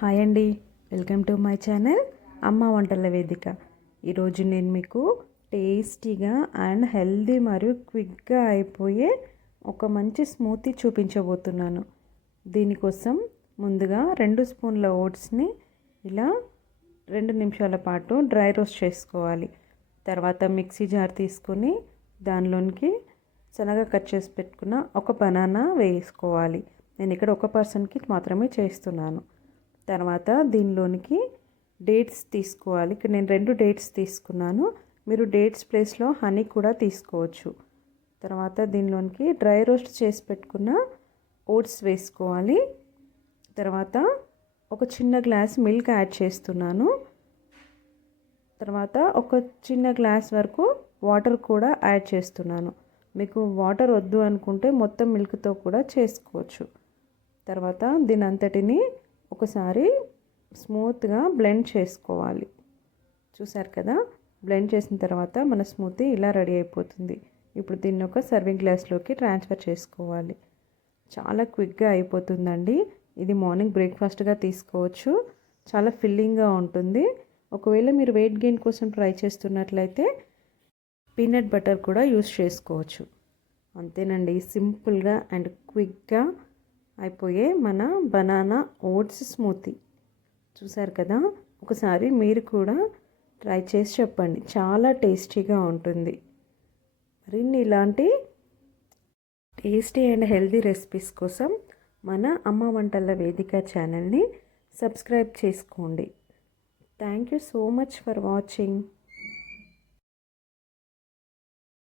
Hi అండి, welcome to my channel అమ్మ వంటల వేదిక. ఈరోజు నేను మీకు టేస్టీగా అండ్ హెల్దీ మరియు క్విక్గా అయిపోయే ఒక మంచి స్మూతీ చూపించబోతున్నాను. దీనికోసం ముందుగా 2 స్పూన్ల ఓట్స్ని ఇలా 2 నిమిషాల పాటు డ్రై రోస్ట్ చేసుకోవాలి. తర్వాత మిక్సీ జార్ తీసుకొని దానిలోనికి సన్నగా కట్ చేసి పెట్టుకున్న ఒక బనానా వేసుకోవాలి. నేను ఇక్కడ ఒక పర్సన్కి మాత్రమే చేస్తున్నాను. తర్వాత దీనిలోనికి డేట్స్ తీసుకోవాలి. ఇక్కడ నేను 2 డేట్స్ తీసుకున్నాను. మీరు డేట్స్ ప్లేస్లో హనీ కూడా తీసుకోవచ్చు. తర్వాత దీనిలోనికి డ్రై రోస్ట్ చేసి పెట్టుకున్న ఓట్స్ వేసుకోవాలి. తర్వాత ఒక చిన్న గ్లాస్ మిల్క్ యాడ్ చేస్తున్నాను. తర్వాత ఒక చిన్న గ్లాస్ వరకు వాటర్ కూడా యాడ్ చేస్తున్నాను. మీకు వాటర్ వద్దు అనుకుంటే మొత్తం మిల్క్తో కూడా చేసుకోవచ్చు. తర్వాత దీని అంతటిని ఒకసారి స్మూత్గా బ్లెండ్ చేసుకోవాలి. చూసారు కదా, బ్లెండ్ చేసిన తర్వాత మన స్మూతీ ఇలా రెడీ అయిపోతుంది. ఇప్పుడు దీన్ని ఒక సర్వింగ్ గ్లాస్లోకి ట్రాన్స్ఫర్ చేసుకోవాలి. చాలా క్విక్గా అయిపోతుందండి. ఇది మార్నింగ్ బ్రేక్ఫాస్ట్గా తీసుకోవచ్చు. చాలా ఫిల్లింగ్గా ఉంటుంది. ఒకవేళ మీరు వెయిట్ గెయిన్ కోసం ట్రై చేస్తున్నట్లయితే పీనట్ బటర్ కూడా యూస్ చేసుకోవచ్చు. అంతేనండి, సింపుల్గా అండ్ క్విక్గా అయిపోయే మన బనానా ఓట్స్ స్మూతీ. చూసారు కదా, ఒకసారి మీరు కూడా ట్రై చేసి చెప్పండి. చాలా టేస్టీగా ఉంటుంది. మరిన్ని ఇలాంటి టేస్టీ అండ్ హెల్దీ రెసిపీస్ కోసం మన అమ్మ వంటల వేదిక ఛానల్ని సబ్స్క్రైబ్ చేసుకోండి. Thank you so much for watching.